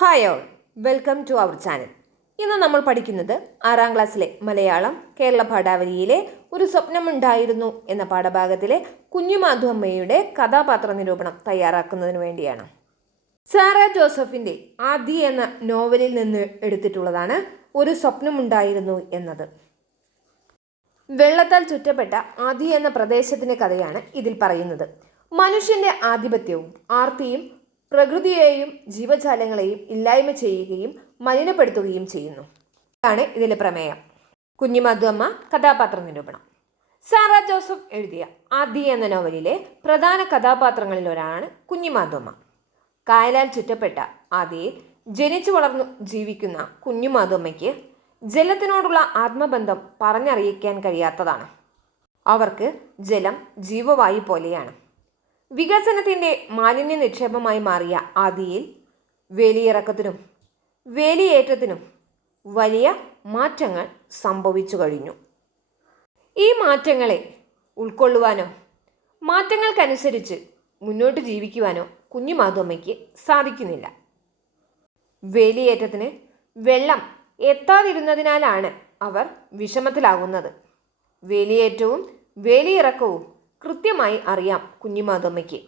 Hi all welcome to our channel ഇന്ന് നമ്മൾ പഠിക്കുന്നത് ആറാം ക്ലാസ്സിലെ മലയാളം കേരള പാഠാവലിയിലെ ഒരു സ്വപ്നമുണ്ടായിരുന്നു എന്ന പാഠഭാഗത്തിലെ കുഞ്ഞുമാധവമ്മയുടെ കഥാപാത്ര നിരൂപണം തയ്യാറാക്കുന്നതിന് വേണ്ടിയാണ്. സാറ ജോസഫിന്റെ ആദി എന്ന നോവലിൽ നിന്ന് എടുത്തിട്ടുള്ളതാണ് ഒരു സ്വപ്നമുണ്ടായിരുന്നു എന്നത്. വെള്ളത്താൽ ചുറ്റപ്പെട്ട ആദി എന്ന പ്രദേശത്തിന്റെ കഥയാണ് ഇതിൽ പറയുന്നത്. മനുഷ്യന്റെ ആധിപത്യവും ആർത്തിയും പ്രകൃതിയെയും ജീവജാലങ്ങളെയും ഇല്ലായ്മ ചെയ്യുകയും മലിനപ്പെടുത്തുകയും ചെയ്യുന്നു. ഇതാണ് ഇതിലെ പ്രമേയം. കുഞ്ഞിമധുഅമ്മ കഥാപാത്ര നിരൂപണം. സാറ ജോസഫ് എഴുതിയ ആദി എന്ന നോവലിലെ പ്രധാന കഥാപാത്രങ്ങളിൽ ഒരാളാണ് കുഞ്ഞിമാധവമ്മ. കായലാൽ ചുറ്റപ്പെട്ട ആദിയിൽ ജനിച്ചു വളർന്നു ജീവിക്കുന്ന കുഞ്ഞുമാധുമ്മയ്ക്ക് ജലത്തിനോടുള്ള ആത്മബന്ധം പറഞ്ഞറിയിക്കാൻ കഴിയാത്തതാണ്. അവർക്ക് ജലം ജീവവായു പോലെയാണ്. വികസനത്തിന്റെ മാലിന്യ നിക്ഷേപമായി മാറിയ ആദിയിൽ വേലിയിറക്കത്തിനും വേലിയേറ്റത്തിനും വലിയ മാറ്റങ്ങൾ സംഭവിച്ചു കഴിഞ്ഞു. ഈ മാറ്റങ്ങളെ ഉൾക്കൊള്ളുവാനോ മാറ്റങ്ങൾക്കനുസരിച്ച് മുന്നോട്ട് ജീവിക്കുവാനോ കുഞ്ഞുമാധവമ്മയ്ക്ക് സാധിക്കുന്നില്ല. വേലിയേറ്റത്തിന് വെള്ളം എത്താതിരുന്നതിനാലാണ് അവർ വിഷമത്തിലാകുന്നത്. വേലിയേറ്റവും വേലിയിറക്കവും കൃത്യമായി അറിയാം കുഞ്ഞിമാതമ്മയ്ക്ക്.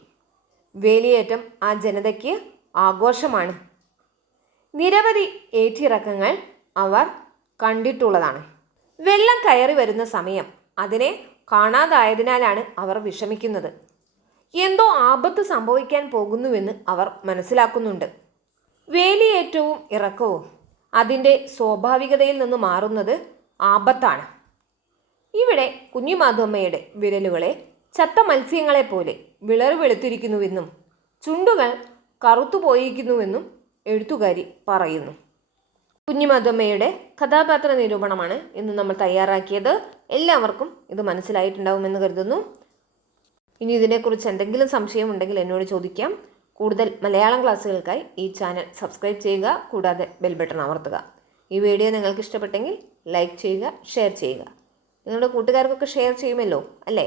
വേലിയേറ്റം ആ ജനതയ്ക്ക് ആഘോഷമാണ്. നിരവധി ഏറ്റിറക്കങ്ങൾ അവർ കണ്ടിട്ടുള്ളതാണ്. വെള്ളം കയറി വരുന്ന സമയം അതിനെ കാണാതായതിനാലാണ് അവർ വിഷമിക്കുന്നത്. എന്തോ ആപത്ത് സംഭവിക്കാൻ പോകുന്നുവെന്ന് അവർ മനസ്സിലാക്കുന്നുണ്ട്. വേലിയേറ്റവും ഇറക്കവും അതിന്റെ സ്വാഭാവികതയിൽ നിന്ന് മാറുന്നത് ആപത്താണ്. ഇവിടെ കുഞ്ഞുമാധവമ്മയുടെ വിരലുകളെ ചത്ത മത്സ്യങ്ങളെ പോലെ വിളറി വെളുത്തിരിക്കുന്നുവെന്നും ചുണ്ടുകൾ കറുത്തുപോയിരിക്കുന്നുവെന്നും എഴുത്തുകാരി പറയുന്നു. കുഞ്ഞുമാധവമ്മയുടെ കഥാപാത്ര നിരൂപണമാണ് ഇന്ന് നമ്മൾ തയ്യാറാക്കിയത്. എല്ലാവർക്കും ഇത് മനസ്സിലായിട്ടുണ്ടാവുമെന്ന് കരുതുന്നു. ഇനി ഇതിനെക്കുറിച്ച് എന്തെങ്കിലും സംശയമുണ്ടെങ്കിൽ എന്നോട് ചോദിക്കാം. കൂടുതൽ മലയാളം ക്ലാസ്സുകൾക്കായി ഈ ചാനൽ സബ്സ്ക്രൈബ് ചെയ്യുക കൂടാതെ ബെൽ ബട്ടൺ അമർത്തുക. ഈ വീഡിയോ നിങ്ങൾക്ക് ഇഷ്ടപ്പെട്ടെങ്കിൽ ലൈക്ക് ചെയ്യുക ഷെയർ ചെയ്യുക. നിങ്ങളുടെ കൂട്ടുകാർക്കൊക്കെ ഷെയർ ചെയ്യുമല്ലോ അല്ലേ?